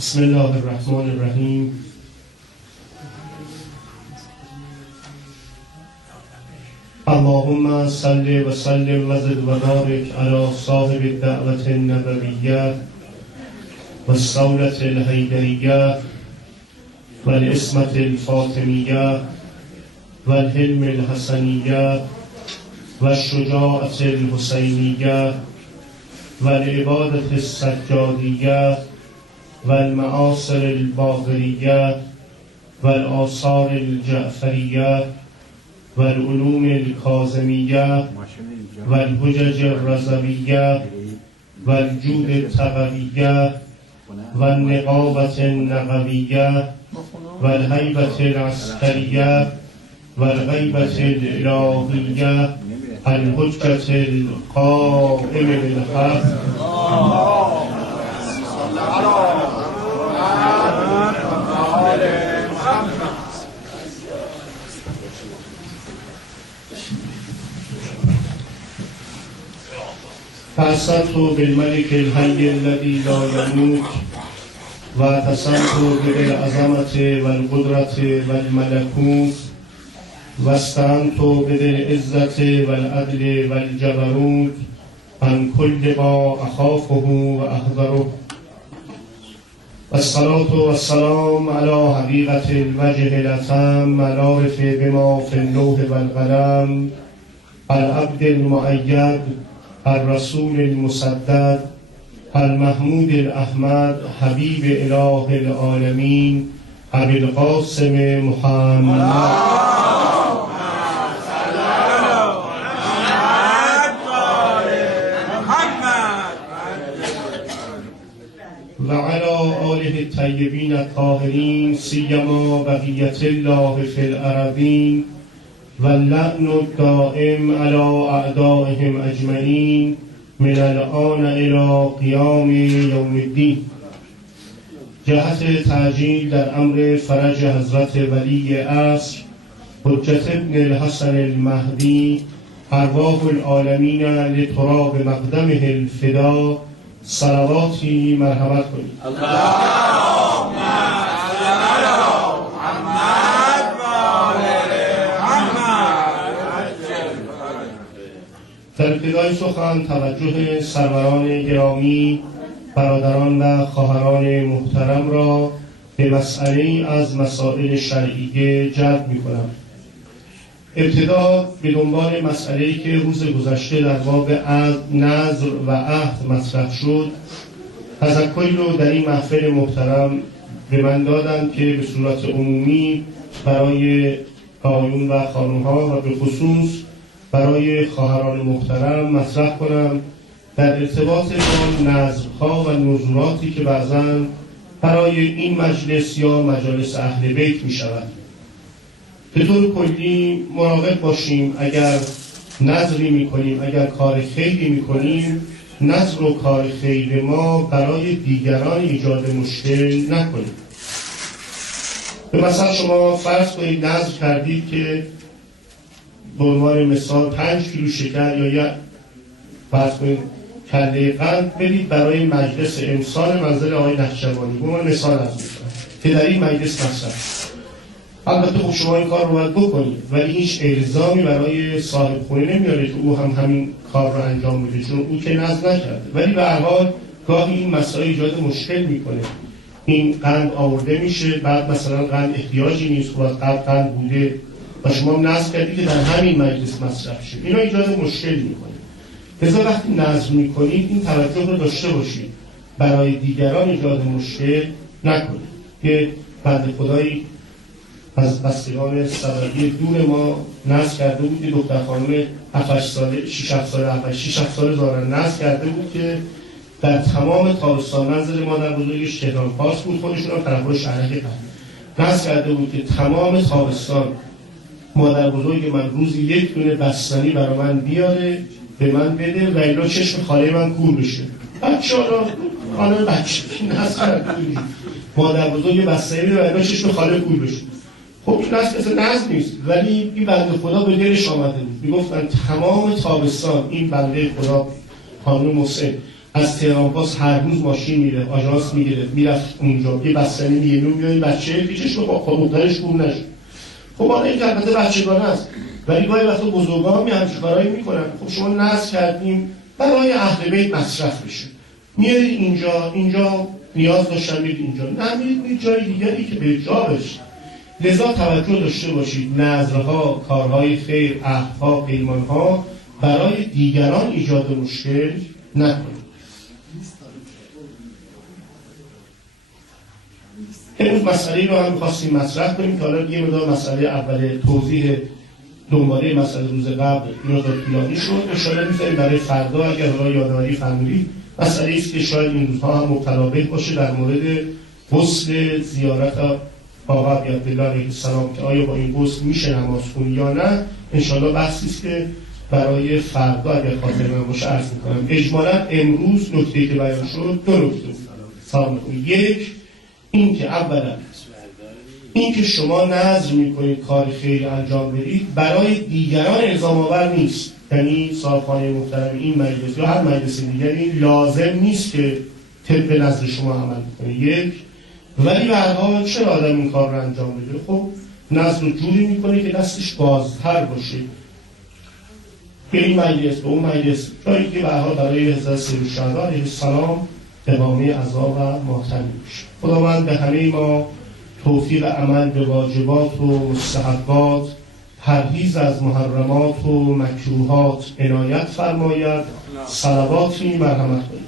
بسم الله الرحمن الرحیم. اللهم صل و سلم و زد و بارک علی صاحب الدعوة النبویة و الصولة الحیدریة و العصمة الفاطمیة و الحلم الحسنیة و الشجاعة الحسینیة و العبادة السجادیة و المعاصر الباقریة و الآثار الجعفریة و العلوم الکاظمیة و الحجج الرضویة و الجود التقویة و النقابة النقویة و الهیبة العسکریة و الغیبة الالهیة الحجة القائم بالحق فأحسنت بالملك الحي الذي لا يموت واعتصمت بالعظمة والقدرة والملكوت واستعنت بالعزة والعدل والجبروت عن كل ما أخافه وأحذره. والصلاة والسلام على حقيقة الوجه الأتم العارف بما في اللوح والقلم العبد المؤيد الرسول المسدد المحمود الأحمد حبيب إله العالمين أبي القاسم محمد و علی آله الطیبین الطاهرین سیما بقیة الله فی الأرضین و اللعن الدائم علی اعدائهم اجمعین من الآن الی قیام یوم الدین. جهت تعجیل در امر فرج حضرت ولی عصر حجت ابن الحسن المهدی ارواح العالمین لتراب مقدمه الفدا صلواتی مرحمت کنید. اللهم صل علی محمد و آل محمد. در ابتدای سخن توجه سروران گرامی، برادران و خواهران محترم را به مسئله از مسائل شرعیه جلب می کنم. ابتدا به دنبال مسئله‌ای که روز گذشته در باب نذر و عهد مطرح شد، تذکری رو در این محفل محترم به من دادند که به صورت عمومی برای آقایون و خانم‌ها و به خصوص برای خواهران محترم مطرح کنم در ارتباط با نذرها و نذوراتی که بعضاً برای این مجلس یا مجالس اهل بیت می شود. به طور کلی مراقب باشیم اگر نذری میکنیم، اگر کار خیری میکنیم، نذر و کار خیر ما برای دیگران ایجاد مشکل نکنیم. به مثلا شما فرض کنید نذر کردید که به عنوان مثال 5 کیلو شکر یا یک فرض کنید کله قند بدید برای مجلس امسال منزل آقای نقشبانی. به عنوان مثال از میکنم که در این مجلس مطرح. البته خب شما این کار رو باید بکنید، ولی هیچ الزامی برای صاحب خونه نمیاره که او هم همین کار رو انجام بده، چون او که نذر نکرده. ولی به هر حال گاهی این مسائل ایجاد مشکل میکنه. این قند آورده میشه، بعد مثلا قند احتیاجی نیست، خب از قبل قند بوده و شما هم نذر کردید که در همین مجلس مصرف شه. اینا ایجاد مشکل میکنه. لذا وقتی نذر میکنید این توجه رو داشته باشید برای دیگران ایجاد مشکل نکنید. که بنده خدایی از بستگان صداقی دور ما نذر کرده بود که دختر خانم 7 ساله 6 ساله دارن نذر کرده بود که در تمام تابستان منزل مادر بزرگش تهران پاس بود، خودشون هم طرفای شهرک نذر کرده بود که تمام تابستان مادر بزرگ من روزی 1 دونه بستنی برای من بیاره به من بده و الا چشم خاله من کور بشه. بچه‌ها خانم بچه نذر کرده بود مادر بزرگ بستنی بیاره و الا چشم خاله کور بشه. خب این نذر نیست، ولی این بنده خدا به دلش آمده بود. میگفتن تمام تابستان این بنده خدا خانم محسن از تهران پاس هر روز ماشین میره، آژانس میگرفت میرفت اونجا، یه بستنی میگه میاد بچه پیشش رو با دخترش کور نشه. خب حالا این البته بچگانه است، ولی گاهی وقتا بزرگان هم همچین کارایی میکنن. خب شما نذر کردیم برای اهل بیت مصرف بشه، میارید اینجا نیاز داشتن میرید اینجا، نه میرید جای دیگری که به جا بشه. لذا توجه داشته باشید نذرها، کارهای خیر، عهدها، پیمانها برای دیگران ایجاد مشکل نکنید. امروز مسئله رو هم می‌خواستیم مطرح کنیم که حالا یه مقدار مسئله اول توضیح دنباله مسئله روز قبل مقدار طولانی شد، انشاءالله می‌ذاریم برای فردا اگر حالا یادآوری فرمودید. مسئله است که شاید این روزها هم مبتلا باشه در مورد غسل زیارت آقا عبدالله علیه السلام که آیا با این غسل میشه نماز خون یا نه. انشاءالله بحثی است که برای فردا اگر خاطر من باشه عرض می‌کنم. اجمالاً امروز نکته‌ای که بیان شد دو نکته سلام. یک این که اولا این که شما نذر میکنید کار خیر انجام بدید برای دیگران الزام آور نیست. یعنی صاحبان محترم این مجلس یا هر مجلس دیگری لازم نیست که طبق نظر شما عمل کنه. یک، ولی به هر حال چرا آدم این کار رو انجام بده؟ خب نظر رو جوری میکنه که دستش بازتر باشه به این مجلس به اون مجلس، جایی که به هر حال برای حضرت سیدالشهدا علیه السلام ادامه عزا و ماتم میشه. خداوند به همه ما توفیق عمل به واجبات و مستحبات، پرهیز از محرمات و مکروهات عنایت فرماید. صلواتی مرحمت کنید.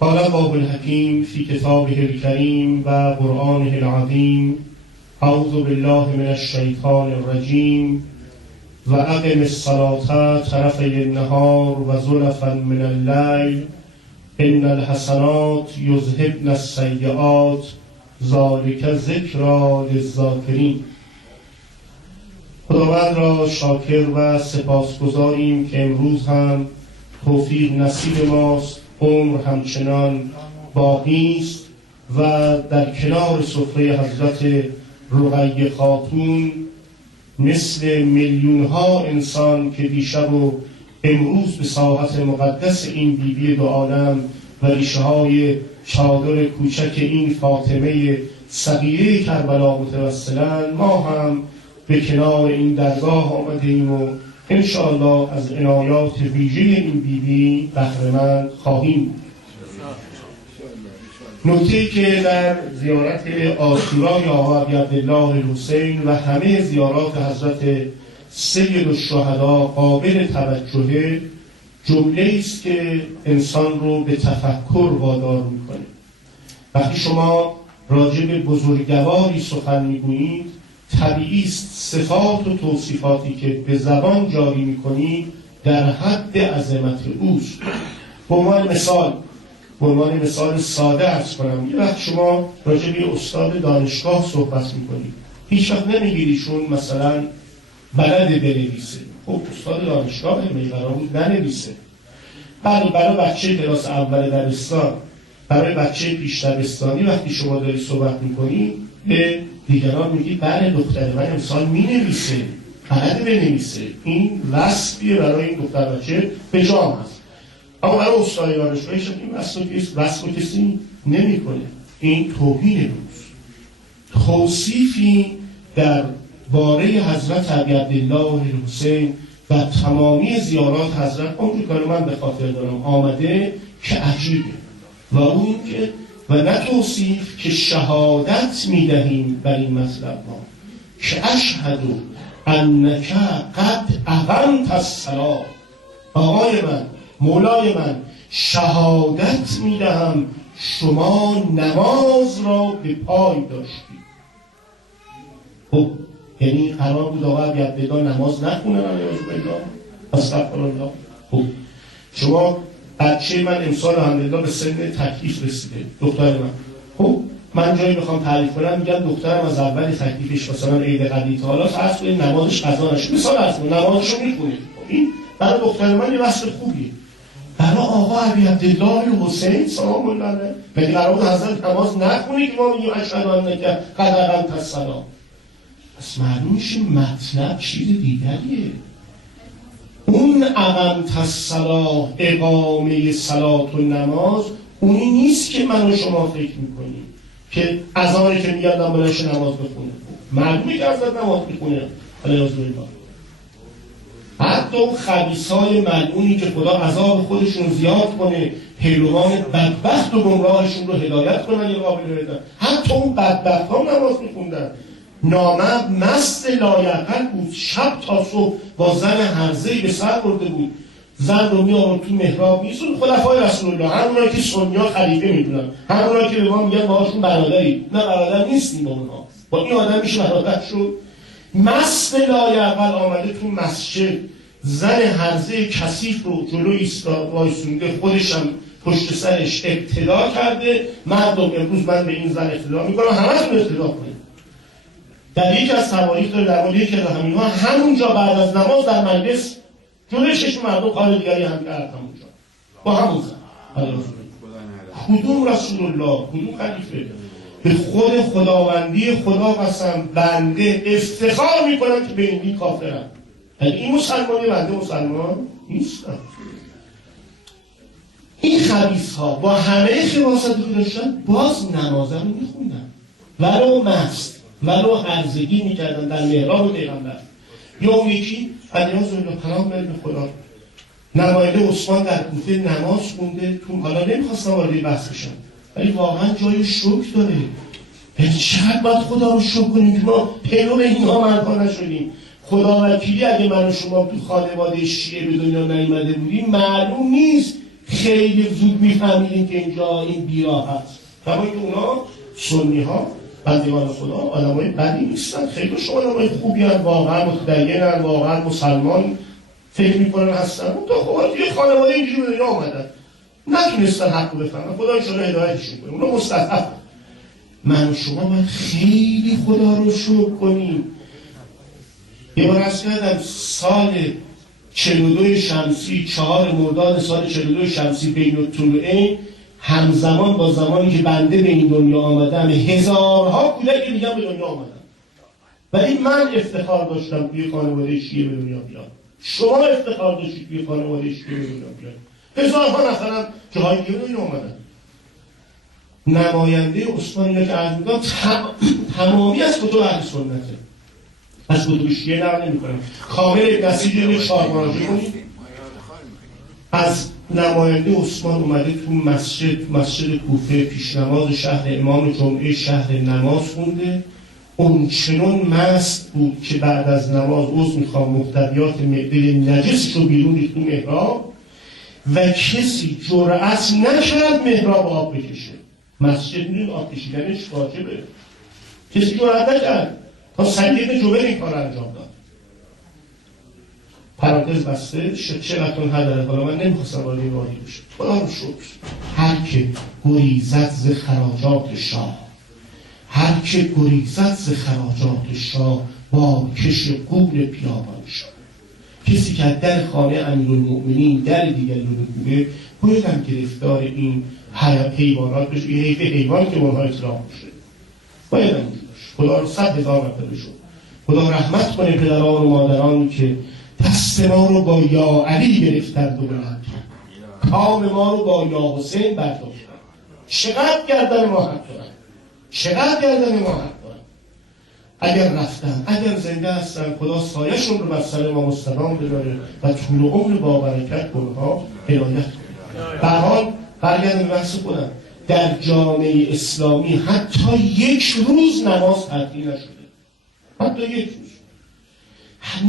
قال الله الحکیم فی کتابه الکریم و قرآنه العظیم اعوذ بالله من الشیطان الرجیم و اقم الصلاة طرفی النهار و زلفا من اللیل ان الحسنات یذهبن السیئات ذلک ذکری للذاکرین. خداوند را شاکر و سپاسگزاریم که امروز هم توفیق نصیب ماست، عمر همچنان باقی است و در کنار سفره حضرت رقیه خاتون مثل میلیون ها انسان که دیشب و امروز به ساحت مقدس این بیبی دو عالم و ریشه های چادر کوچک این فاطمه صغیره کربلا متوسلن، ما هم به کنار این درگاه آمدیم و انشاءالله از عنایات ویژه این بیبی بهره‌مند خواهیم. نکته‌ای که در زیارت عاشورای آقا عبدالله الحسین و همه زیارات حضرت سید الشهدا قابل توجهه، جمله است که انسان رو به تفکر وادار میکنه. وقتی شما راجع به بزرگواری سخن میگویید، طبیعی است صفات و توصیفاتی که به زبان جاری میکنید در حد عظمت اوست. به عنوان مثال ساده عرض کنم، یه وقت شما راجع به استاد دانشگاه صحبت میکنید، هیچ وقت نمیگیریشون مثلا بلد بنویسه. خب استاد دانشگاه قرار بود ننویسه. برای بچه کلاس اول دبستان، برای بچه پیش دبستانی وقتی شما داری صحبت میکنید به دیگران میگید بله دختر من امسال مینویسه، بلد بنویسه، این وصفیه برای این دختر بچه به جام هست. اما برای استاد دانشگاه این وصف کسی نمی کنه. این توهین روز توصیفی در باره حضرت عبدالله الحسین و تمامی زیارات حضرت اونجور که من به خاطر دارم آمده که عجیبه و اون که و نه توصیف که شهادت میدهیم بر این مطلب ما که اشهد انک قد اقمت الصلاة، آقای من مولای من شهادت میدهم شما نماز را به پای داشتید. خب یعنی قرار بود آقا عبدالله نماز نخونه استغفرالله. خب شما بچه من امسال الحمدلله به سن تکلیف رسیده، دختر من. خب من جایی میخوام تعریف کنم میگم دخترم از اول تکلیفش مثلا عید قدیر تا حالا فرض کنید نمازش قضا نشه، مثال از نمازشو میخونه. این برای دختر من یه وصف خوبیه. برای آقا ابی عبدالله حسین سلام الله علیه مگه قرار بود حضرت نماز نخونی که ما میگیم اشهد ان قد اقمت الصلاة؟ پس معلوم میشه مطلب چیز دیگریه. اون اقمت الصلاة، اقامه صلات و نماز، اونی نیست که من و شما فکر میکنیم که اذانی که میگن بلنش نماز بخونه. معلومه که حضرت نماز میخونه علیه الله. حتی اون خبیثای ملعونی که خدا عذاب خودشون زیاد کنه، پیروان بدبخت و گمراهشون رو هدایت کنن یا قابل هدایت، حتی اون بدبخت ها نماز میخوندن. نامه مست لایقل بود، شب تا صبح با زن هرزه‌ای به سر برده بود، زن رو میآورد تو محراب میسون. خلفای رسول الله، همونایی که سنی ها خلیفه میدونن، همونایی که به ما میگن باهاشون برادری، نه برادر نیستیم با اونها، با این آدم میشه برادر شد. مست لایقل آمده تو مسجد، زن هرزه کثیف رو جلو ایستاد وایسونده، خودش هم پشت سرش ابتلا کرده. مردم امروز من به این زن اقتدا میکنم، همتون اقتدا کنید. در یکی از تواریخ داره در مورد یکی از همینها، همونجا بعد از نماز در مجلس جلوی چشم مردم کار دیگری هم کرد، همونجا با همون زن. کدوم رسول الله، کدوم خلیفه؟ به خود خداوندی خدا قسم بنده افتخار میکنم که به این دین کافرم. این مسلمانی بنده مسلمان نیستم. این خبیث ها با همه خباثتی که داشتن باز نمازه رو میخوندن، ولو مست ولو هرزگی میکردن در محراب پیغمبر. یا اون یکی علیاذ بالله پناه بره به خدا، نماینده عثمان در کوفه نماز خونده. تو حالا نمیخواستم وارد بحث بشم ولی واقعا جای شکر داره. چقدر باید خدا رو شکر کنیم که ما پیرو اینها مردها نشدیم. خدا وکیلی اگه من و شما تو خانواده شیعه به دنیا نیامده بودیم معلوم نیست خیلی زود میفهمیدیم که اینجا این بیراه هست. کما که اونا سنی ها بندگان خدا آدمای بدی نیستن، خیلی شما آدمای خوبی هستن، واقعا متدینن، واقعا مسلمان فکر میکنن هستن. اون تا خب یه خانواده اینجوری به دنیا آمدن، نتونستن حق رو بفهمن، خدا انشاءالله هدایتشون کنه. اونا مستضعفن. من و شما باید خیلی خدا رو شکر کنیم. یه بار عرض کردم سال 42 شمسی، 4 مرداد سال 42 شمسی بین الطلوعین، همزمان با زمانی که بنده به این دنیا آمدم هزارها کودک دیگه به دنیا آمدن، ولی من افتخار داشتم توی خانواده شیعه به دنیا بیام. شما افتخار داشتید توی خانواده شیعه به دنیا بیام. هزارها نفرم جاهای دیگه به دنیا آمدن. نماینده عثمانی که عرض می‌کنم تمامی از کتب اهل سنته، از کتب شیعه نقل نمی‌کنم. کامل نسیج 4 مراجع کنید. از نماینده عثمان اومده تو مسجد کوفه پیش نماز شهر امام جمعه شهر نماز خونده. اون چنون مست بود که بعد از نماز عذر میخوام محتویات معده نجسش رو بیرون ریخت تو محراب و کسی جرأت نکرد محراب آب بکشه. مسجد میدونید آب کشیدنش واجبه، کسی جرأت نکرد تا سید جبر این کار انجام داد. پرانتز بسته چقدرتون هدره، حالا من نمیخواستم وارد این وادی بشه. خدا رو شکر هر که گریزد ز خراجات شاه، هر که گریزد ز خراجات شاه با کش قول پیابان شاه. کسی که در خانه امیرالمؤمنین در دیگر رو بگوه باید هم گرفتار این حیوانات بشه. یه حیوان که اونها اطلاق بشه باید هم باشه. خدا رو 100,000 مرتبه شد. خدا رحمت کنه پدران و مادران که دست ما رو با یا علی گرفتند و بلند کام ما رو با یا حسین برداشتند. چقدر گردن ما حق دارن، چقدر گردن ما حق دارن. اگر رفتن، اگر زنده هستن، خدا سایه‌شون رو بر سر ما مستدام بداره و طول عمر با برکت اونها عنایت کنه. به هر حال برگردم به بحث خودم، در جامعه اسلامی حتی یک روز نماز تعطیل نشده، حتی یک روز.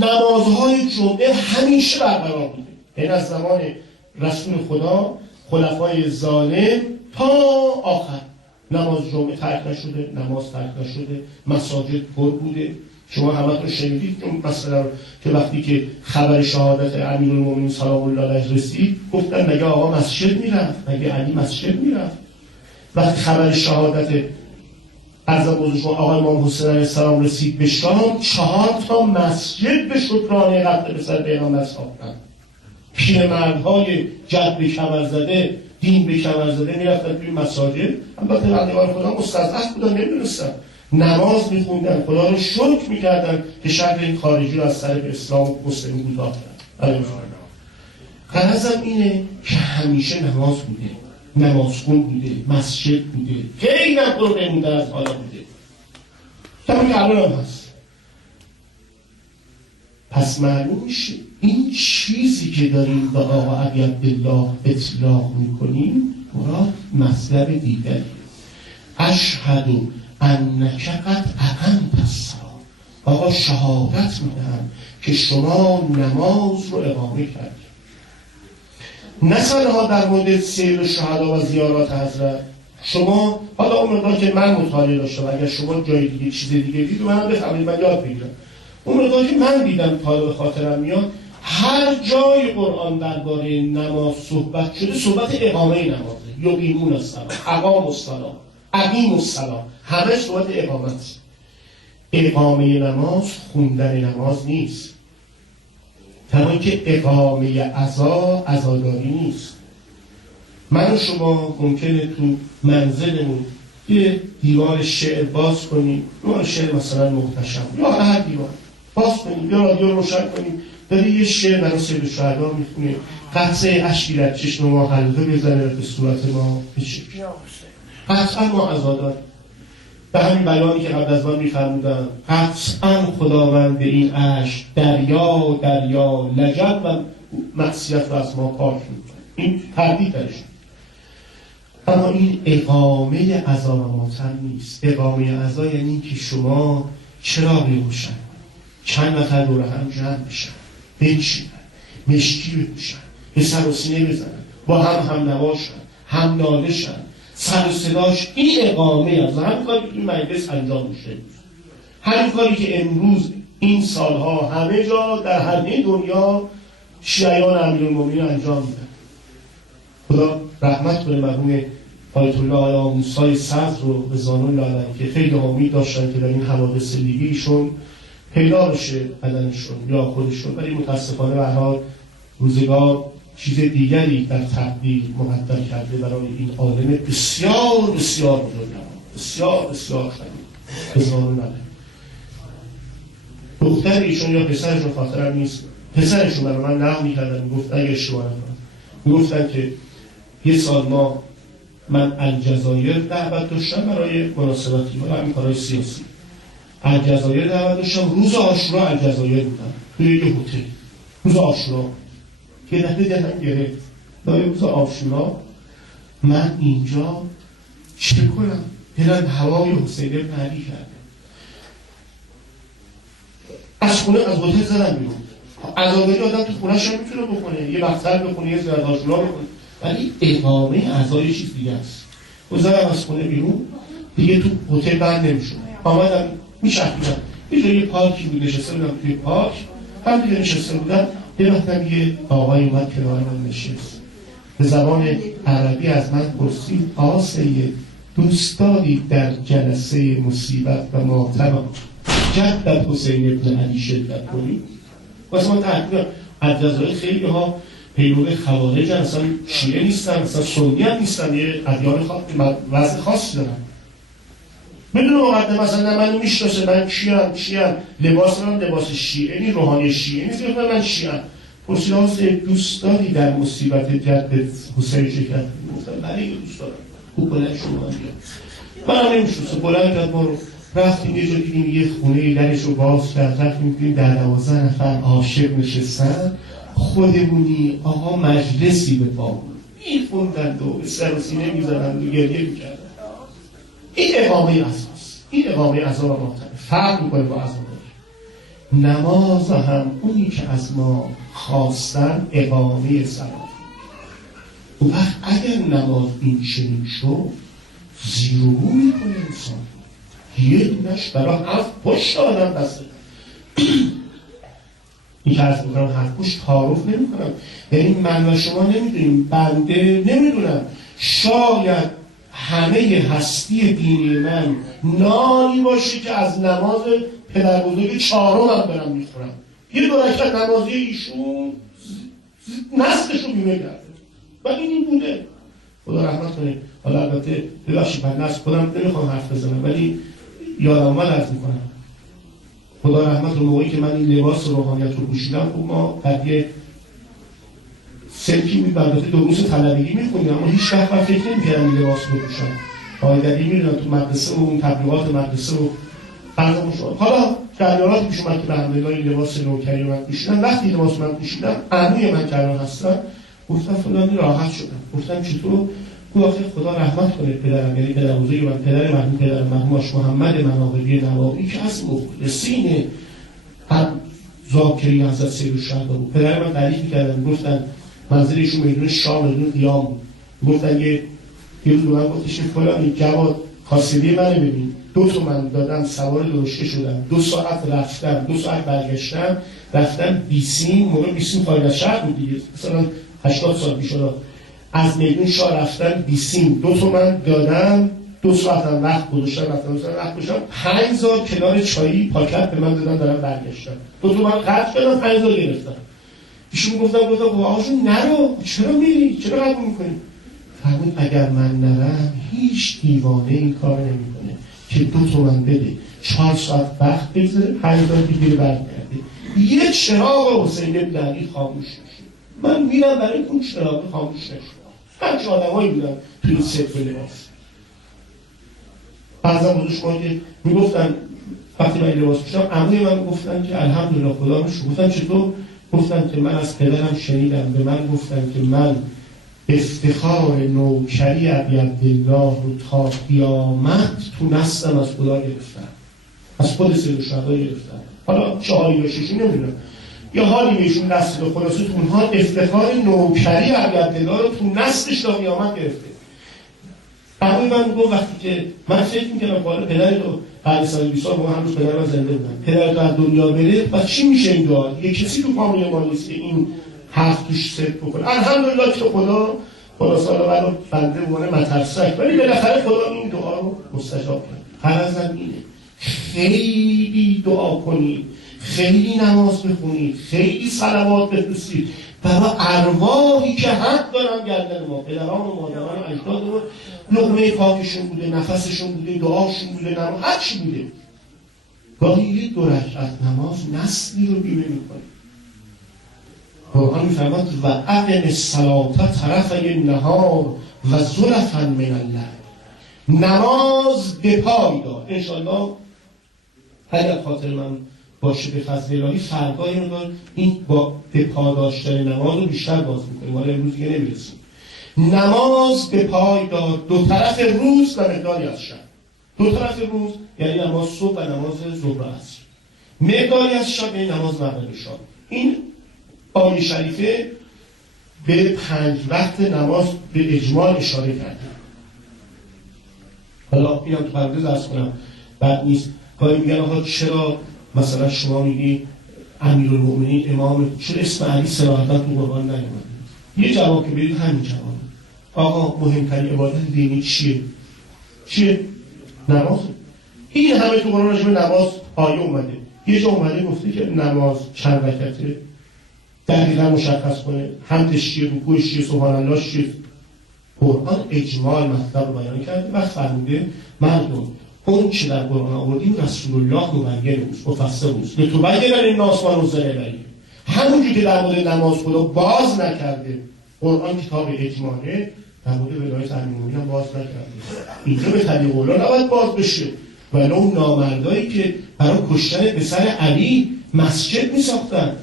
نمازهای جمعه همیشه برقرار بوده، یعنی از زمان رسول خدا، خلفای ظالم تا آخر نماز جمعه ترک نشده، نماز ترک نشده، مساجد پر بوده. شما همتون شنیدید مثلا که وقتی که خبر شهادت امیرالمومنین سلام الله علیه رسید گفتن مگه آقا مسجد میرفت، مگه علی مسجد میرفت. وقتی خبر شهادت از آقای امام حسین علیه السلام رسید به شام، 4 تا مسجد به شکرانه قتل پسر پیغمبر ساختن. پیرمردهای جد به کمر زده، دین به کمر زده میرفتن توی مساجد. البته بندگان خدا مستضعف بودن، نمیدونستن، نماز میخوندن، خدا رو شکر میکردن که شر این خارجی رو از سر اسلام و مسلمین کوتاه کردن. غرضم اینه که همیشه نماز بوده، نمازخون بوده، مسجد بوده، خیلی نپرو بمونده از حالا بوده، همین الان هم هست. پس معلوم میشه این چیزی که داریم به آقا ابی عبدالله اطلاق میکنیم مراد مطلب دیگری. اشهد انک قد اقمت الصلاة، آقا شهادت میدهم که شما نماز رو اقامه کردید. نه تنها در مورد سیر شهدا و زیارات حضرت، شما حالا اون مقدار که من مطالعه داشتم، اگر شما جای دیگه چیز دیگه دید من بفهمید، من یاد بگیرم. اون مقدار که من دیدم تا به خاطرم میاد، هر جای قرآن درباره نماز صحبت شده صحبت اقامه نمازه. یقیمون الصلاة، اقاموا الصلاة، اقیموا الصلاة، همه صحبت اقامت. اقامه نماز خوندن نماز نیست، تمام که اقامه عزاداری نیست. من و شما ممکنه تو منزلمون یه دیوار شعر باز کنیم، دیوار شعر مثلا محتشم یا هر دیوار باز کنیم، یا رادیو روشن کنیم، داری یه شعر برای سید شهدا میخونه، قطره اشکی در چشم ما حلقه بزنه، به صورت ما بچه، قطعا ما عزادار. به همین بیانی که قبل از من میفرمودم، قطعا خداوند این اشک دریا دریا لجب و معصیت رو از ما پاک میکنه. این تردید درش. اما این اقامه عزا و ماتم نیست. اقامه عزا یعنی که شما چراغی روشن، چند نفر دور هم جمع بشن، بنشینن، مشکی بپوشن، به سر و سینه بزنن، با هم نواشن، هم نالشن، سر و صداش. این اقامه عزا، همین کاری که این مجلس انجام میشه، همین کاری که امروز این سالها همه جا در همه دنیا شیعیان امیرالمومنین انجام میدن. خدا رحمت کنه مرحوم آیت الله علی موسی صدر رو رضوان الله علیه که خیلی امید داشتن که در این حوادث لیبیشون پیدا بشه بدنشون یا خودشون، ولی متاسفانه به هر حال روزگار چیز دیگری در تقدیر مقدر کرده برای این عالم بسیار بسیار بزرگ، بسیار بسیار خیلی رضوان الله علیه. دختر ایشون یا پسرشون خاطرم نیست، پسرشون برای من نقل می‌کردن، میگفت اگه اشتباه نکنم، میگفتن که یه سال من الجزایر دعوت داشتم برای مناسباتی و همین کارهای سیاسی. الجزایر دعوت داشتم، روز عاشورا الجزایر بودم توی یه هتل، روز عاشورا که دفعه دلم گرفت، روز عاشورا من اینجا چه کنم؟ دلم هوای حسین بن علی کرده. از خونه از هتل زدم بیرون. عزاداری آدم تو خونه‌ش هم میتونه بکنه، یه مقصد بخونه، یه زیارت عاشورا بکنه، ولی اقامه اعضای چیز دیگه است. گذارم از خونه بیرون، دیگه تو هتل بند نمیشون. آمدم میشخیدم یه پارکی بود، نشسته بودم توی پارک، هم دیگه نشسته بودم، یه وقتم یه آقای اومد کنار من نشست، به زبان عربی از من پرسید آقا سید دوست دارید در جلسه مصیبت و ماتم جدت حسین ابن علی شرکت کنید؟ واسه من تحقیق الجزایر خیلی ها پیرو خوارج اصلا شیعه نیستن، اصلا سنی هم نیستن، یه ادیان وضع خاصی دارن. بدون مقدمه مثلا منو میشناسه، من چیم، لباس من لباس شیعه نی، روحانی شیعه نیست، من شیعه. پرسیدم دوست داری در مصیبت جدت حسین شرکت کنی؟ گفتم بله دوست دارم. خوب بلند شما بیا. منم نمیشناسه، بلند کرد ما رو رفتیم یه جا دیدیم یه خونه درش رو باز کرد، رفتیم دیدیم در 12 نفر عاشق نشستن، خودمونی آقا مجلسی به پا بود میخوندند و به سر و سینه میزدند و گریه میکردند. این اقامه اساس، این اقامه عزا و ماتم فرق میکنه با عزاداری. نماز هم اونی که از ما خواستن اقامه صلاة. اون وقت اگر نماز این چنین شد زیر و رو میکنه انسان، یه دونش برای 7 پشت آدم بسته. این که عرض میکنم 7 پشت تعارف نمی کنم، یعنی من و شما نمیدونیم، بنده نمیدونم، شاید همه هستی دینی من نانی باشه که از نماز پدر بزرگ 4 هم برم میخورم. یه 2 رکعت نمازی ایشون نسلش رو بیمه کرده و این بوده. خدا رحمت کنه. حالا البته ببخشید من نسل خودم نمیخوام حرف بزنم ولی یادم اومد عرض میکنم خدا رحمت رو موقعی که من این لباس روحانیت رو پوشیدم خب ما قضیه سلکی البته دروس طلبگی میخونیم اما هیچ وقت من فکر نمی‌کردم این لباس رو بپوشم. قاعدگی میدونم تو مدرسه و اون تبلیغات مدرسه و فرضمون شد. حالا جریاناتی پیش اومد که الحمدلله این لباس نوکری رو من پوشیدم. وقتی لباس من پوشیدم عموی من که الان هستن گفتم فلانی راحت شدم. گفتم چطور؟ گفت خدا رحمت کنه پدرم، یعنی پدر بزرگ من، پدر مرحوم آش محمد مناقبی نوابی که از مخلصین ذاکرین حضرت سیدالشهدا بود. پدر من تعریف می‌کردن گفتن منزلشون میدون شام میدون قیام گفتن یه روز من گفتش فلانی جواد خاصیدی منو ببین 2 تومن دادم سوار درشکه شدم 2 ساعت رفتم 2 ساعت برگشتم رفتم بیسیم موقع بیسیم خارج از شهر بود دیگه مثلا 80 سال پیش از میدون شاه رفتم بیسیم 2 تومن دادم 2 ساعتم وقت گذاشتم رفتم وقت گذاشتم 5000 کنار چایی پاکت به من دادن دارم برگشتم 2 تومن خرج کردم 5000 گرفتم. ایشون گفتم آقاشون نرو چرا میری چرا قبول میکنی؟ فرمود اگر من نرم هیچ دیوانه این کار نمیکنه که 2 تومن بده 4 ساعت وقت بگذاره 5000 دیگه برگرده یه چراغ حسین بن علی خاموش میشه من میرم برای اون چراغ خاموش نشه. من چه آدمایی بودم توی این سطح لباس بعضا بودو شما که میگفتن وقتی من لباس پوشیدم عموی من گفتن که الحمدلله خدا رو شکر. گفتن چطور؟ گفتن که من از پدرم شنیدم به من گفتن که من افتخار نوکری ابی عبدالله رو تا قیامت تو نسلم از خدا گرفتم از خود سیدالشهدا گرفتم. حالا چه حالی بهشون نمیدونم یا حالی بهشون نسل و خلاصه تو اونها افتخار نوکری ابی عبدالله رو تو نسلش تا قیامت گرفته. عموی من گفت وقتی که من فکر میکنم بالا پدر تو بعد سال 20 سال هنوز پدر من زنده بودن پدر تو از دنیا بره پس چی میشه این دعا؟ یه کسی تو فامیل ما نیست که این حرف توش ست بکنه. الحمدلله که خدا سالا برای بنده بمانه مترسک ولی بالاخره خدا این دعا رو مستجاب کرد. غرضم اینه خیلی دعا کنید خیلی نماز بخونید خیلی صلوات بفرستید برای ارواحی که حق دارن گردن ما پدران و مادران و اجدادمون لقمه پاکشون بوده نفسشون بوده دعاشون بوده نماز هر چی بوده گاهی یه 2 رکعت نماز نسلی رو بیمه میکنه. قرآن میفرماد و اقم الصلاة طرفی النهار و زلفا من الليل نماز به پای دار. انشاءالله اگر خاطر من باشه به فضل الهی فردا این با به پا داشتن نماز رو بیشتر باز میکنیم ولی امروز دیگه نمیرسیم. نماز به پای دار 2 طرف روز و مقداری از شب. 2 طرف روز یعنی نماز صبح و نماز ظهر و عصر مقداری از شب یعنی نماز مغرب و شام. این آیه شریفه به 5 وقت نماز به اجمال اشاره کرده. حالا اینم تو پرانتز عرض کنم بعد نیست گاهی میگن آقا چرا مثلا شما میگی امیرالمؤمنین امام چرا اسم علی صراحتا تو قرآن نیومده؟ یه جواب که برید همین جواب. آقا مهمترین عبادت دینی چیه؟ نماز. این همه تو قرآن راجع به نماز آیه اومده. یه جا اومده گفته که نماز چند رکعته دقیقا مشخص کنه حمدش چیه رکوعش چیه سبحان الله چیه. قرآن اجمال مطلب رو بیان کرده و فرموده مردم اون چه در قرآن آوردیم رسول الله مبین اوست مفسر اوست لتبین للناس ما نزل الیهم. همونجوری که در مورد نماز خدا باز نکرده قرآن کتاب اجماله در مورد ولایت امیرالمؤمنین هم باز نکرده. اینجا به طریق اولا نباید باز بشه ولی اون نامردایی که برای کشتن پسر علی مسجد میساختن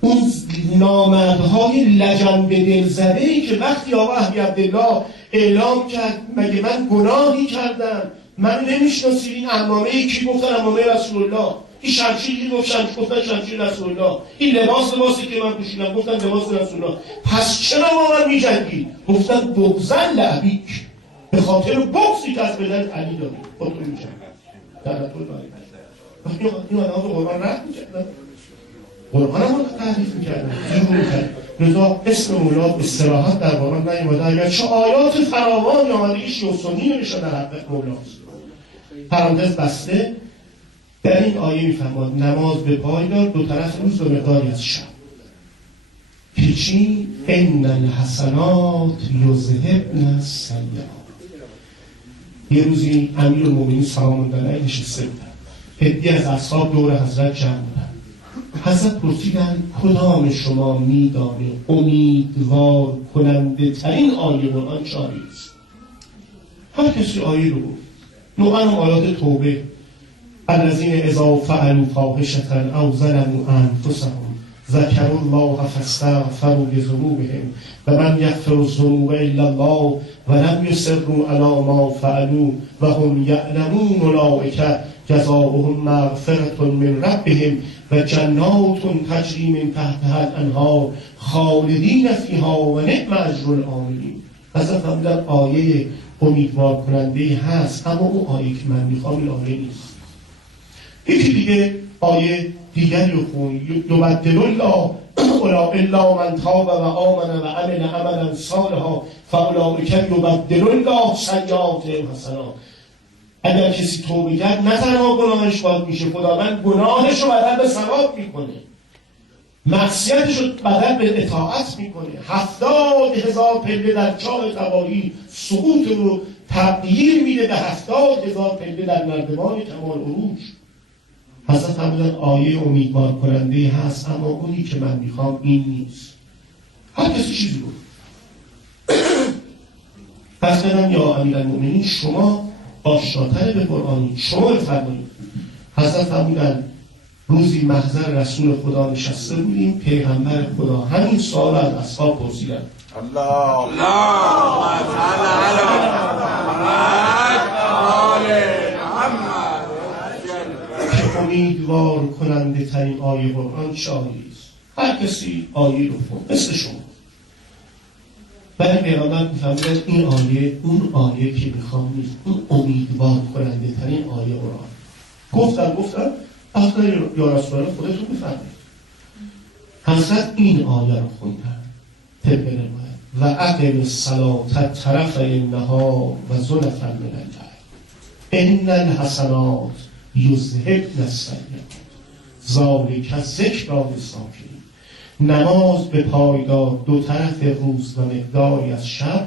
اون نامردهای لجن به دل زده‌ای که وقتی آقا ابی عبدالله اعلام کرد مگه من گناهی کردم من نمیشناسید این عمامه کی گفتن عمامه رسول الله این شمشیری گفتن شمشیر رسول الله این لباسی که من پوشیدم گفتن لباس رسول الله پس چرا با من میجنگی؟ گفتن بغضن لعبیک به خاطر بغضی که از بدن علی داری خودتون میجنگی در طول داری این آدم رو قرآن رد میکردن قرآن هم رو تعریف میکردن رضا اسم اولاد استراحت در قرآن نیامده اگر چه آیات فراوانی آمده شیعه و سنی نمیشن در حق مولاست. پرانتز بسته در این آیه میفرماد نماز به پای دار 2 طرف روز و مقداری از شب که که چی؟ ان الحسنات یذهبن السیئات. یه روزی امیرالمومنین سلام الله علیه نشسته بودن، عده‌ای از اصحاب دور حضرت جمع بودن. حضرت پرسیدن کدام شما میدانه امیدوار کننده ترین آیه قرآن چه آیه است؟ هر کسی آیه رو گفت. نوعا آیات توبه، الذین اذا فعلوا فاحشة او ظلموا انفسهم ذکروا الله فاستغفروا لذنوبهم و من یغفر الذنوب الا الله و لم یصروا علی ما فعلوا و هم یعلمون اولئک جزاؤهم مغفرة من ربهم و جنات تجری من تحتها الانهار خالدین فیها و نعم اجر العاملین. حضرت فرمودن آیه امیدوار کننده هست، اما اون آیه که من میخوام این آیه نیست. یکی دیگه آیه دیگری رو خون، یبدل الله الا من تاب و آمن و عمل عملا صالحا فاولئک یبدل الله سیئاتهم حسنات. اگر کسی توبه کرد نه تنها گناهش پاک میشه، خداوند گناهش رو بدل به ثواب میکنه، معصیتش رو بدل به اطاعت میکنه. 70,000 پله در چاه تباهی سقوط رو تغییر میده به 70,000 پله در نردبان کمال عروج. حضرت فرمودن آیه امیدوار کننده هست، اما اونی که من میخوام این نیست. هر کسی چیزی گفت. پس بدم یا امیرالمومنین شما آشناتر به قرآنی، شما بفرمایید. حضرت فرمودن روزی محضر رسول خدا نشسته بودیم، پیغمبر خدا همین سوال از اصحاب پرسیدن. الله تعالی علی محمد که امیدوار کننده ترین آیه قرآن چه آیه است؟ هر کسی آیه رو خوند مثل شما. ولی پیغمبر می‌فرمودن این آیه اون آیه که میخوام نیست، اون امیدوار کننده ترین آیه قرآن. گفتن اصلا یا رسول الله خودتون بفرمایید. حضرت این آیه رو خوندن طبق روایت و اقم الصلاة طرفی النهار و زلفا من الليل ان الحسنات یذهبن السیئات ذلک ذکری للذاکرین. نماز به پایدار دو طرف روز و مقداری از شب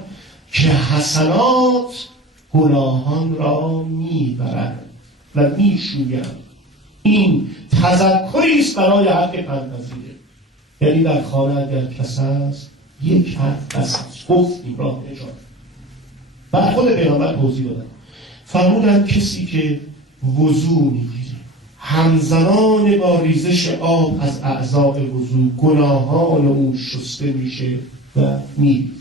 که حسنات گناهان را میبرند و میشویند. این تذکری است برای هر که پندپذیره. یعنی در خانه اگر کس هست یک حرف بس است، گفتیم راه نجات. بعد خود پیغمبر توضیح دادن، فرمودن کسی که وضو میگیره همزمان با ریزش آب از اعضاء وضو گناهان اون شسته میشه و میریزه.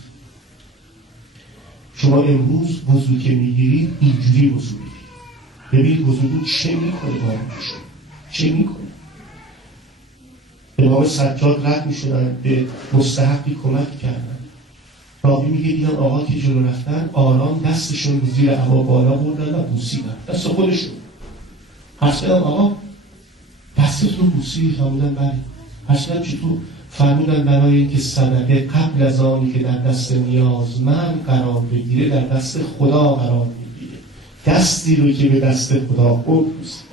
شما امروز وضو که میگیرید اینجوری وضو میگیرید. ببینید وضو چه میکنه با شما، چه میکنه. امام سجاد رد میشدن به مستحقی کمک کردن. راوی میگه دیدن آقا که جلو رفتن آرام دستشون رو زیر عبا بالا بردن و بوسیدن دست خودشون. حسنم آقا دستتون بوسید؟ فرمودن بله. حسنم چطور؟ فرمودن برای اینکه صدقه قبل از آنی که در دست نیازمند قرار بگیره در دست خدا قرار میگیره. دستی رو که به دست خدا خود بوسیدن.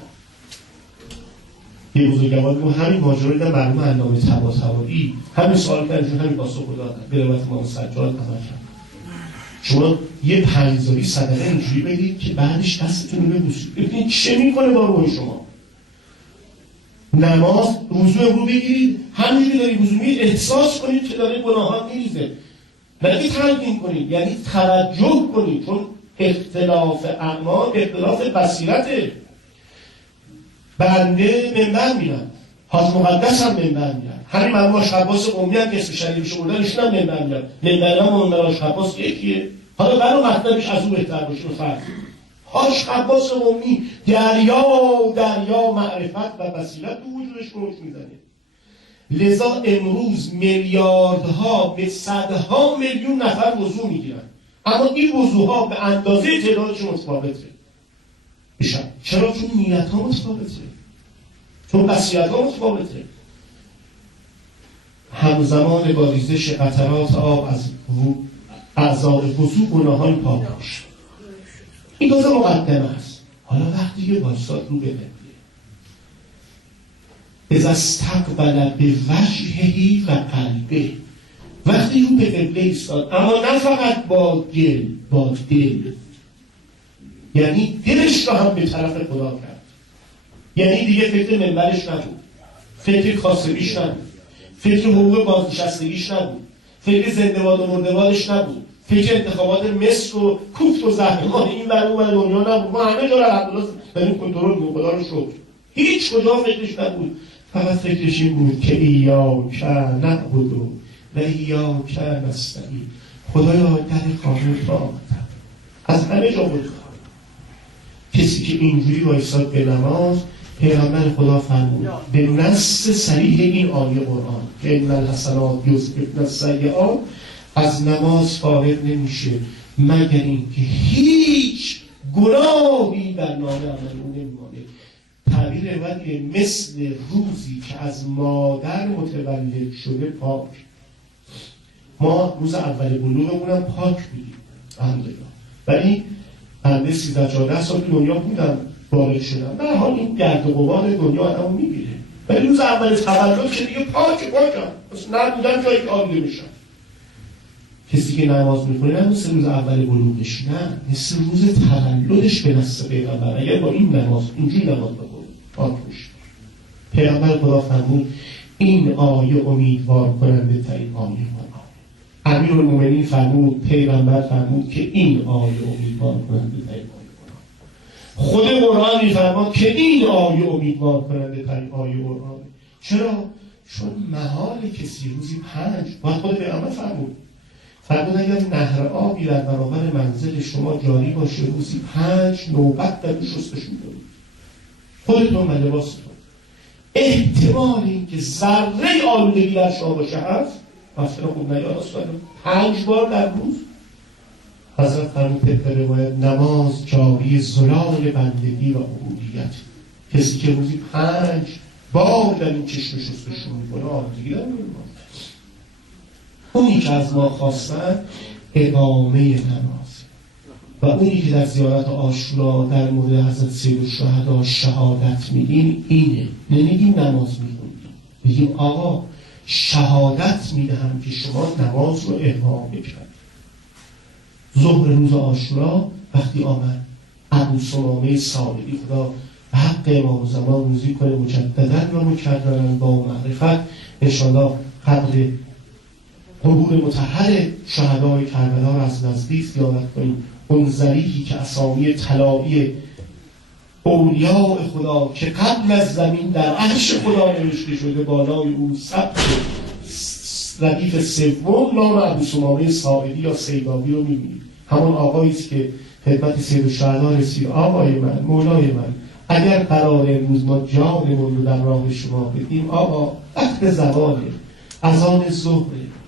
یه بزرگوار رو همین ماجرا دیدن مرحوم علامه طباطبایی همین سوال کردن، همین پاسخ دادن به روایت امام سجاد عمل کرد. شما یه 5000 صدقه اینجوری بدید که بعدش دستتون رو ببوسید. ببینید چه میکنه با روح شما. نماز وضو رو بگیرید، همینجوری داری وضو میگیرید احساس کنید که داره گناهان میریزه. نه تلقین کنید، یعنی توجه کنید، چون اختلاف اعمال اختلاف بصیرته. بنده منبر میرن، حاج مقدس هم منبر میرن، همین مرحوم آش عباس قمی هم که اسم شریفش بردن ایشون هم منبر میرن. منبر هم منبر آش عباس یکیه. حالا برای مطلبش از اون بهتر باشه رو فرض. آش عباس قمی دریا معرفت و بصیرت تو وجودش موج میزنه. لذا امروز میلیاردها به صدها میلیون نفر وضو میگیرن، اما این وضوها به اندازه تعدادشون متفاوته. چرا؟ چون نیت ها متفاوته، چون بصیرت ها متفاوته. همزمان با ریزش قطرات آب از اعضاء وضو گناهان پاک میشه. این دوزه مقدمه است. حالا وقتی یه وایساد رو به اذا استقبل به وجهه و قلبه، وقتی رو به قبله ایستاد، اما نه فقط با دل، یعنی دلش رو هم به طرف خدا کرد. یعنی دیگه فکر منبرش نبود، فکر کاسبیش نبود، فکر حقوق بازنشستگیش نبود، فکر زنده‌باد و مرده‌بادش نبود، فکر انتخابات مصر و کوفت و زهرمار این ور اون ور دنیا نبود. ما همه جا رو الحمدلله داریم کنترل می‌کنیم، خدا رو شکر. هیچ کجا فکرش نبود. فقط فکرش این بود که ایاک نعبد و ایاک نستعین. خدایا در خانه را از همه جا بود. کسی که اینجوری وایساد به نماز، پیغمبر خدا فرمود به نص صریح این آیه قرآن که ان الحسنات یذهبن السیئات، از نماز فارغ نمیشه مگر اینکه هیچ گناهی در نامه عمل اون نمیمانه. تعبیر روایت مثل روزی که از مادر متولد شده پاک. ما روز اول بلوغمونم پاک بودیم الحمدلله، ولی بنده 13-14 سال تو دنیا بودم، وارد شدم. به هر حال این گرد و غبار دنیا آدمو میگیره، ولی روز اول تولد که دیگه پاکم نه بودم جایی که آلوده میشم. کسی که نماز میخونه نه مثل روز اول بلوغش، نه مثل روز تولدش به نص پیغمبر. اگر با این نماز اینجوری نماز بخونه پاک میشه. پیغمبر خدا فرمود این آیه امیدوار کننده ترین آیه قرآن. امیرالمومنین فرمود، پیغمبر فرمود که این آیه امیدوار کننده ترین آیه قرآن. خود قرآن میفرماد که این آیه امیدوار کننده ترین آیه قرآن. چرا؟ چون محال کسی روزی 5 باید خود پیغمبر فرمود اگر نهر آبی در برابر منزل شما جاری باشه روزی 5 نوبت در شستشون کنید، خودتون و لباستون. احتمال اینکه ذره آلودگی در شما باشه هست، مثلا خوب نیاد استادم 5 بار در روز. حضرت فرمود طبق روایت نماز جاری زلال بندگی و عبودیت. کسی که روزی 5 بار در این چشم شستشون میکنه آلودگی در میکنه. اونی که از ما خواستن اقامه نماز و اونی که در زیارت عاشورا در مورد حضرت سیدالشهدا شهادت میدیم اینه. نمیگیم نماز میخونیم، میگیم آقا شهادت میدهم که شما نماز رو اقامه کرد. ظهر روز عاشورا وقتی آمد ابو ثمامه ساعدی، خدا به حق امام زمان روزی کنه مجددا و مکررا با معرفت، انشاءالله قبل قبور مطهر شهدای کربلا را از نزدیک زیارت کنیم. اون ذریحی که اسامی طلایی اولیاء خدا که قبل از زمین در عرش خدا نوشته شده، بالای او ثبت ردیف سوم نام ابو ثمامه ساعدی یا سیداوی رو می‌بینید. همون آقایی است که خدمت سیدالشهدا رسید: آقای من، مولای من، اگر قرار امروز ما جانمون رو در راه شما بدیم، آقا وقت زواله، اذان ظهره،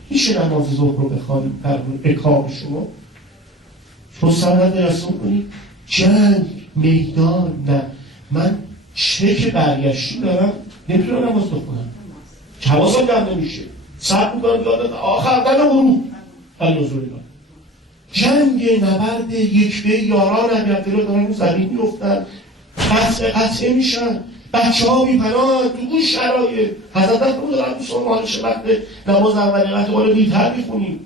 میشه نماز ظهر رو بخوانیم در عقاب شما؟ شما سرحد رسول کنید جنگ میدان. نه، من چک برگشتی دارم، نمیتونم نماز بخونم، حواسم جمع نمیشه، صبر میکنم یادم آخر در غروب النزول جنگ نبرد یک به یاران عبیعتی رو دارن زمین میفتن، قطعه میشن، بچه ها میپنان تو اون شرایط. حضرت رو دارن تو سوال مالش وقت نماز اولی قطعه رو دیتر میخونیم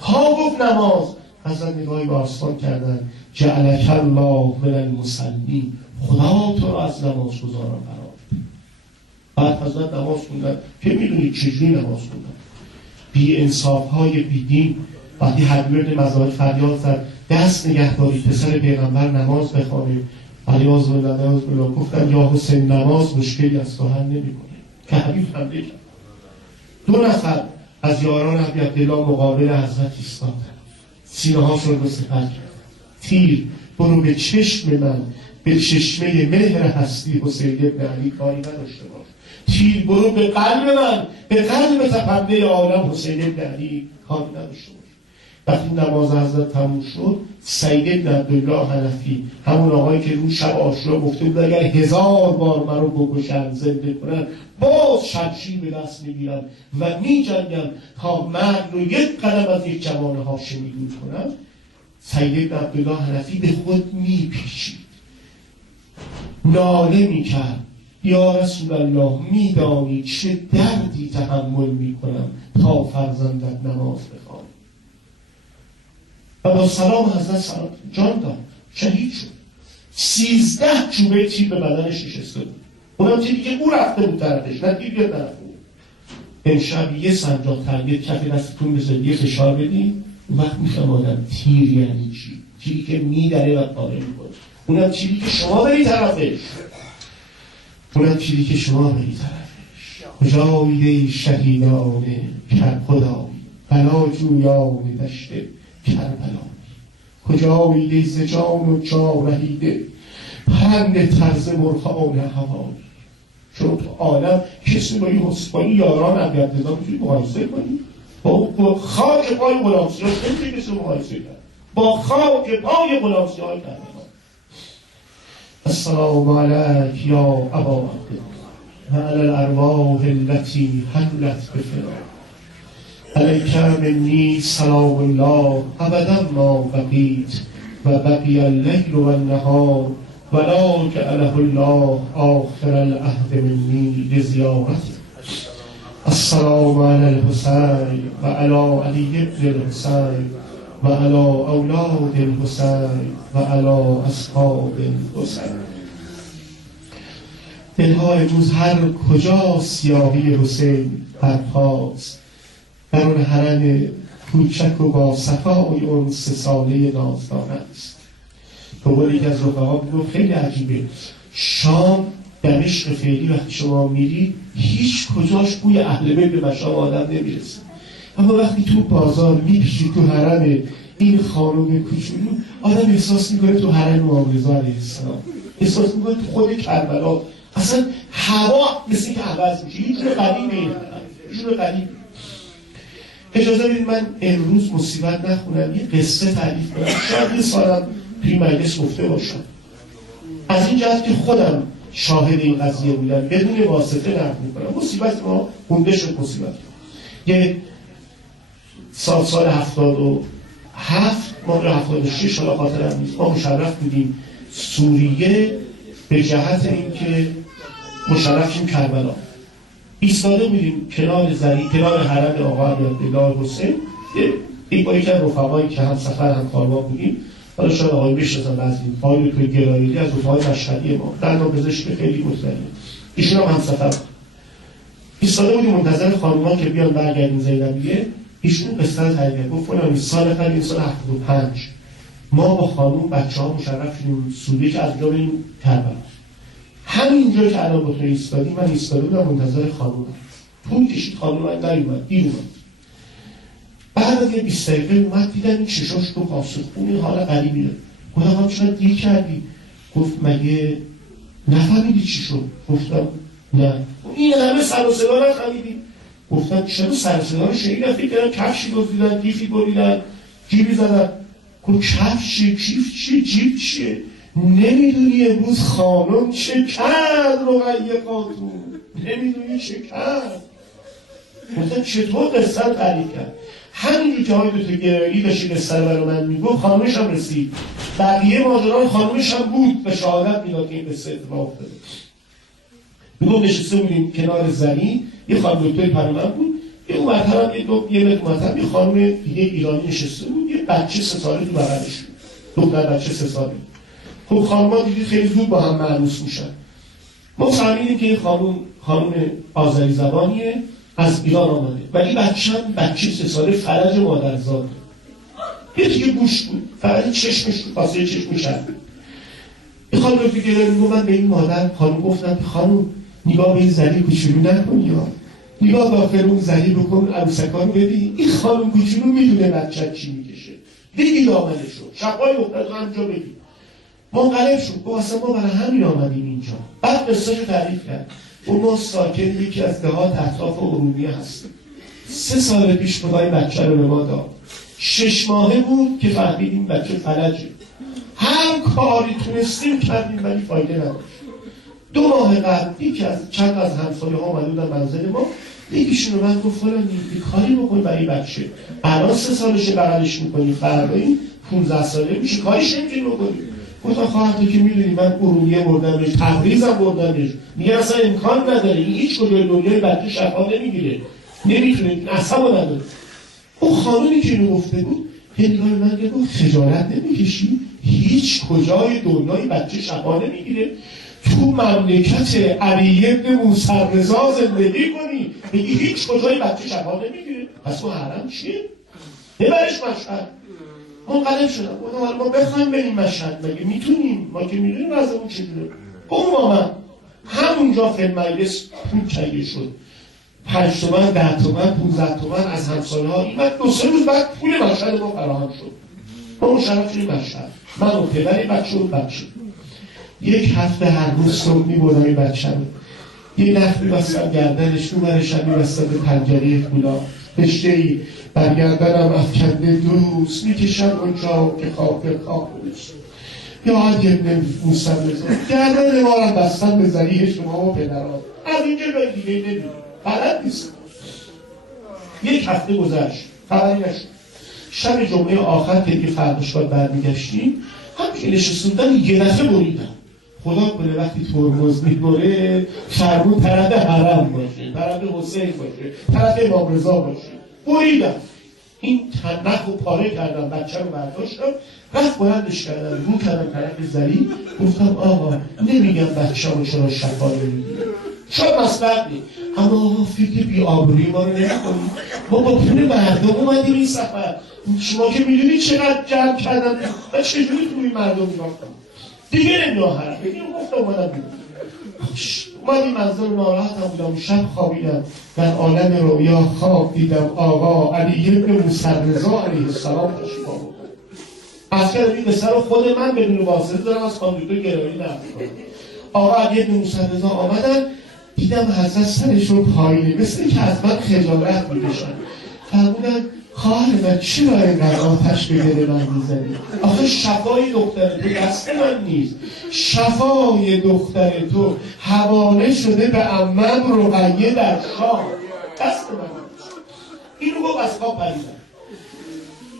تا گفت نماز. حضرت نگاهی به آسمان کردن: جعلک الله من المصلین، خدا تو رو از نماز گزاران قرار بده. بعد حضرت نماز خوندن که میدونید چجوری نماز خوندن. بی انصاف های بی دین وقتی حبیب بن مزاحم فریاد زد دست نگهداری پسر پیغمبر نماز بخوانه، علی آزمالله گفتن یا حسین نماز مشکلی از تو حل نمی‌کنه که حبیب حمله کرد. 2 نفر از یاران ابی عبدالله مقابل حضرت ایستادن، سینه هاشون رو سپر کرد. تیر برو به چشم من، به چشمه مهر هستی حسین ابن علی کاری نداشته باش. تیر برو به قلب من، به قلب تپنده عالم حسین ابن علی کاری نداشته باش. وقتی نماز حضرت تموم شد، سید بن عبدالله حنفی، همون آقایی که روز شب عاشورا گفته بود اگر 1000 بار منو بکشن زنده کنن باز شمشیر به دست میگیرم و میجنگم تا مرگ رو یک قدم از یک جوان هاشمی دور کنم، سید بن عبدالله حنفی به خود میپیچید، ناله میکرد: یا رسول الله میدانی چه دردی تحمل میکنم تا فرزندت نماز بخوانم. و با سلام حضرت سلام جان داد، شهید شد. 13 چوبه تیر به بدنش نشسته بود، اونم تیری که او رفته بود طرفش، نه تیر بیاد طرف بود. امشب یه سنجاق تربیت کف دستتون بزنید، یه فشار بدین، اون وقت میفهم آدم تیر یعنی چی. تیری که میدره و پاره میکنه، اونم تیری که شما بری طرفش، اونم تیری که شما بری طرفش. کجایید شهیدانه خدایی، بلا جویان دشت کربلایی. کجایید ز جان و جا رهیده، پرند طرز مرغان هوایی. چون تو عالم کسی با این یاران عبدالله میتونی مقایسه کنی؟ با خاک پای غلامسیاه نمیتونی کسی مقایسه کرد، با خاک پای غلامسیاه کرد. السلام علیک یا ابا عبدالله و علی الارواح التي حلت بفراق. علیک منی سلام الله ابدا ما بقیت و بقی اللیل و النهار ولا جعله الله آخر العهد منی لزیارتی. السلام علی الحسین و علی علی ابن الحسین و علی اولاد الحسین و علی اصحاب الحسین. دلها امروز هر کجا سیاهی حسین برپاست، در اون حرم کوچک و با صفای اون 3 ساله نازدانه است. به قول یکی از رفقا میگفت خیلی عجیبه، شام دمشق فعلی وقتی شما میری هیچ کجاش بوی اهل بیت به مشام آدم نمیرسه، اما وقتی تو بازار میپیشی تو حرم این خانم کوچولو، آدم احساس میکنه تو حرم امام رضا علیه السلام، احساس میکنه تو خود کربلا. اصلا هوا مثل که عوض میشه، یه جور غریبه، یه جور غریبه. اجازه بدید من امروز مصیبت نخونم، یه قصه تعریف کنم، شاید یه سالم توی مجلس گفته باشم، از این جهت که خودم شاهد این قضیه بودم، بدون واسطه نقل میکنم. مصیبت ما خونده شد. مصیبت یه سال 77 ما 76 حالا خاطرم نیست، ما مشرف بودیم سوریه به جهت اینکه مشرف شیم کربلا. ایستاده بودیم کنار زری، کنار حرم آقا عبدالله حسین، یک با یکی از رفقایی که هم سفر هم کاروا بودیم، حالا شاید آقای بشناسن بعضی آقای دکتر گرایلی از رفقای مشهدی ما، دندانپزشک خیلی مطلعه، ایشون هم همسفر بود. ایستاده بودیم منتظر خانوما که بیان برگردیم زینبیه. ایشون قصه تعریف گفت فلانی سال قبل، سال 75 ما با خانوم بچه‌ها مشرف شدیم سوریه که از جا بریم کربلا. همینجا که الان با تو ایستادیم، من ایستاده بودم منتظر خانوم، طول کشید خانوم من نیومد، دیر اومد. بعد از یه 20 دقیقه اومد، دیدم این چشاش تو پاسخونی حال غریبی داره. گفتم چرا دیر کردی؟ گفت مگه نفهمیدی چی شد؟ گفتم نه. این همه سر و صدا نفهمیدی؟ گفتم چرا سر و صدا رو شنیدم، فکر کردم کفشی دزدیدن، کیفی بریدن، جیبی زدن. گفت کفش چیه، کیف چیه، جیب چیه؟ نمیدونی امروز خانم چه کرد رقیه خاتون؟ نمیدونی چه کرد؟ گفتم چطور قصه رو تعریف کرد؟ همینجور که های دکتر گرایلی داشتی قصه رو برای من میگفت، خانمش هم رسید، بقیه ماجرای خانمش هم بود و شهادت میداد که این قصه اتفاق افتاده. میگفت نشسته بودیم کنار زمین، یه خانم دکتر پرمن بود، یه اون مرتبه یه متر مرتبه یه خانم دیگه ایرانی نشسته بود، یه بچه 3 ساله تو بغلش بود، دختر بچه 3 ساله. خب خانم‌ها دیدید خیلی زود با هم معنوس میشن. ما فهمیدیم که این خانم آذری زبانیه، از ایران آمده، ولی بچه 3 ساله فرج مادرزاد، یه دیگه گوش بود، فقط چشمش تو پاسه چشمش هست. این خانم رو دیگه میگم من به این مادر خانم گفتم خانم نگاه به این زری کوچولو نکنی، یا نگاه داخل اون زری بکن، عروسکا رو ببین. این خانم کوچولو میدونه بچه چی میکشه، دیگه دامنش رو شبای افتاد همجا ببین. منقلب شد، گفت اصلا ما برای همین آمدیم اینجا. بعد قصه‌شو تعریف کرد. ما ساکن یکی از دهات اطراف ارومیه هستیم. 3 سال پیش خدای بچه رو به ما داد. 6 ماهه بود که فهمیدیم بچه فلجه. هر کاری تونستیم کردیم ولی فایده نداشت. 2 ماه قبل یکی از چند از همسایه ها اومده بودن منزل ما، یکیشون رو من گفت فلانی یه کاری بکن برای بچه، الان 3 سالشه بغلش میکنی، فردا این 15 ساله میشه، کاریش نمیتونی بکنی. گفتم خواهر تو که میدونی من ارومیه بردمش، تبریزم بردمش، میگه اصلا امکان نداره، این هیچ کجای دنیای بچه شفا نمیگیره، نمیتونه، اصلا نداره. اون خانومی که اینو گفته بود هنگاه من گفت خجالت نمیکشی؟ هیچ کجای دنیای بچه شفا نمیگیره؟ تو مملکت علی بن موسی رضا زندگی کنی میگی هیچ کجای بچه شفا نمیگیره؟ پس تو حرم چیه؟ ببرش مشهد. منقلب شدم گفتم ما بخوایم بریم مشهد مگه میتونیم؟ ما که میدونیم وضعمون چجوره. اون موقع همونجا فی مجلس پول تهیه شد، 5 تومن، 10 تومن، 15 تومن از همسایه ها این 2-3 روز بعد پول مشهد ما فراهم شد. ما اون شرف شدیم مشهد، من و پدری بچه و بچه 1 هفته هر روز صبح میبردم این بچه رو یه نخ میبستم گردنش، اون برشم میبستم به پنجره کولا رشته‌ای بر گردنم افکنده دوست میکشم اونجا که خاطر خاطرش یا علی ابن موسی رضا گردن ما رو بستن به ذریع شما و پدران. از اینجا به دیگه نمیدونم بلد نیست. 1 هفته گذشت خبری نشد. شب جمعه آخر که دیگه فرداشگاه برمیگشتیم همین نشسته بودن یه دفعه بریدم. خدا کنه وقتی ترمز میبره فرمون طرف حرم باشه، طرف حسین باشه، طرف امام رضا باشه. بریدم این نخ رو پاره کردم، بچه رو برداشتم رفت بلندش کردم رو کردم طرف زری گفتم آقا نمیگم بچه رو چرا شفا نمیگیره، شاید مصلحت نیست، اما آقا فکر بی آبروی ما رو نمی‌کنی. ما با پول مردم اومدیم این سفر، شما که میدونی چقدر جمع کردم و چجوری توی مردم نگاه کنم دیگه نمیدونم حرف بگیم. گفتم اومدم بیرون اومدیم منظر ناراحتم بودم. شب خوابیدم در عالم رویا خواب دیدم آقا علی بن موسی رضا علیه السلام تشریف آورد. از که این پسر رو خود من بدون واسطه دارم از کاندیدو گرامی نقل کنم. آقا علی بن موسی رضا آمدن دیدم حضرت سرشون پایینه مثل که از من خجالت میکشن. فرمودن خواهر من چرا اینقدر آتش به دل من میزنی؟ آخه شفای دختر تو دست من نیست، شفای دختر تو حواله شده به عمم رقیه در شام، دست من نیست. اینو گفت از خواب پریدم.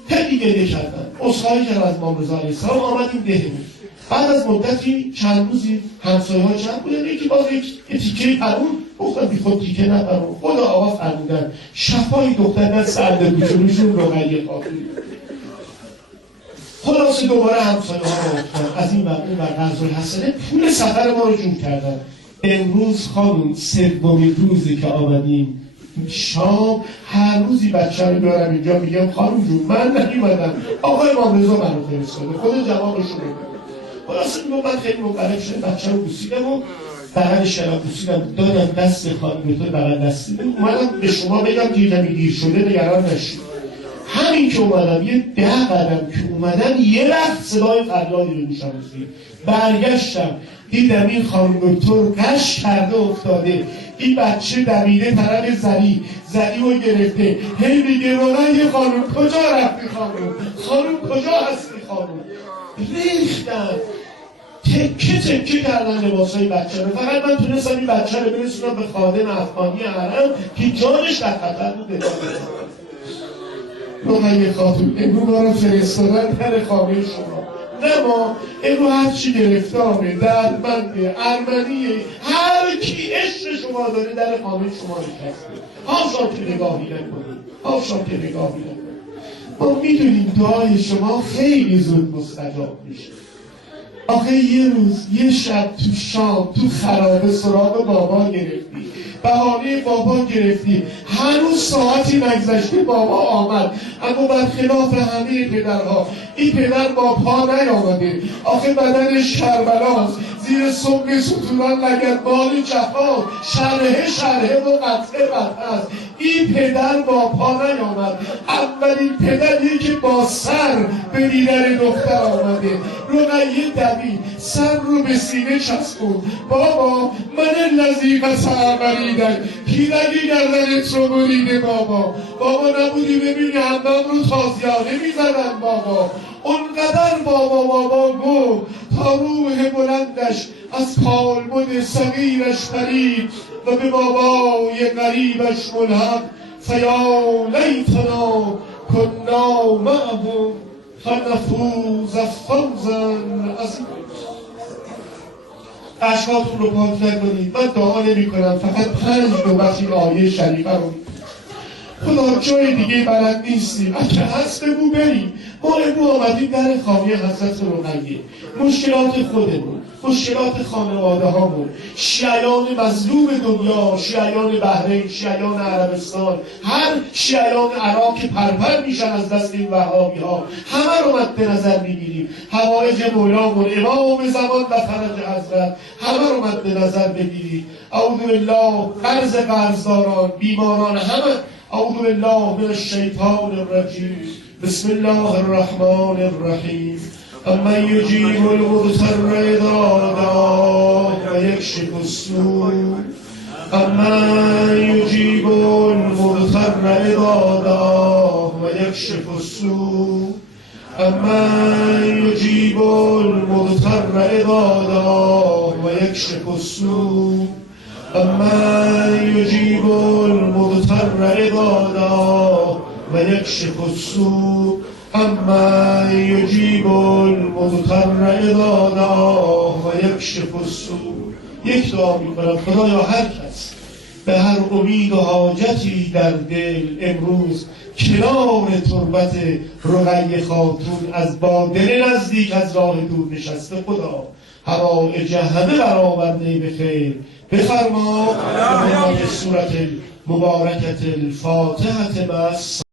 خیلی گریه کردن، عذرخواهی کردم از امام رضا علیه السلام. آمدیم دهمون. بعد از مدتی چند روزی همسایه ها جمع بودن، یکی باز یک تیکه پرون گفتم بی خود تیکه نپرون. خدا آقا فرمودن شفای دختر در سرد کوچولوشون رقیه خاتون. خلاصه دوباره همسایه ها رو افتاد از این و اون و قرض الحسنه پول سفر ما رو جور کردن. امروز خانم 3مین روزی که آمدیم شام، هر روزی بچه رو دارم اینجا میگم خانم جون من نمیمدم آقای امام رضا من رو فرستاده، خود جوابشو بده. خلاصه میگم من خیلی مقرب شدم، بچه رو بوسیدم و بغلش کردم بوسیدم، دادم دست خانم به تو بغل دستی اومدم به شما بگم که کمی دیر شده نگران نشید. همین که اومدم یه 10 قدم که اومدم یه وقت صدای فریادی رو گوشم رسید. برگشتم دیدم این خانم دکتر قش کرده افتاده، این بچه دویده طرف زری رو گرفته، هی میگه رونای خانم کجا رفتی خانم کجا هستی خانم. ریختن تکه کردن لباسای بچه رو. فقط من تونستم این بچه رو برسونم به خادم افغانی حرم که جانش در خطر بود. رقیه خاتون امرو ما رو فرستادن در خانه شما، نه ما امرو هر چی گرفتاره دردمنده ارمنیه هر کی عشق شما داره در خانه شما نشسته. حاشا که نگاهی نکنید. ما میدونیم دعای شما خیلی زود مستجاب میشه. آخه یه روز یه شب تو شام تو خرابه سراغ بابا گرفتی، بهانه بابا گرفتی، هنوز ساعتی نگذشته بابا آمد، اما برخلاف همه پدرها این پدر با پا نیامده. آخه بدنش کربلاست، زیر سم ستونان لگدبال جفا، شرحه و قطعه است. این پدر با پا نیامد، اولین پدری که با سر به دیدن دختر آمده. رقیه دوید سر رو به سینه چسبون، بابا من لذی قصه بریدن پیرگی گردنت رو بریده بابا نبودی ببینی همم رو تازیانه میزدن بابا. اونقدر بابا گفت تا روح بلندش از کالبد صغیرش پرید و به بابای غریبش ملحق فیا لیتنا کنا معهم فنفوز فوزا عظیما. اشکاتون رو پاک نکنید. من دعا نمی کنم، فقط 5 نوبت این آیه شریفه رو خدا جای دیگه بلد نیستیم. اگه هست بگو بریم. ما امروز آمدیم در خانه حضرت رقیه. مشکلات خودمون، مشکلات خانواده هامون، شیعیان مظلوم دنیا، شیعیان بحرین، شیعیان عربستان، هر شیعیان عراق که پرپر میشن از دست این وهابی ها، همه رو مد نظر میگیریم. حوائج مولامون، امام زمان و فرج حضرت، همه رو مد نظر بگیریم. اعوذ بالله، قرضداران، بیماران، همه. اعوذ بالله من الشیطان الرجیم. بسم الله الرحمن الرحیم. امن یجیب المضطر اذا دعاه و یکشف السوء. امن یجیب المضطر اذا دعاه و یکشف السوء. امن یجیب المضطر اذا دعاه و یکشف السوء. امن یجیب المضطر اذا دعاه و یکشف السوء. اما یجیب المضطر اذا دعاه و یکشف السوء. یک دعا میکنم خدایا هر کس به هر امید و حاجتی در دل امروز کنار تربت رقیه خاتون از با دل نزدیک از راه دور نشسته، خدا حوائج همه برآورده به خیر بفرما. به سورت مبارکت الفاتحه.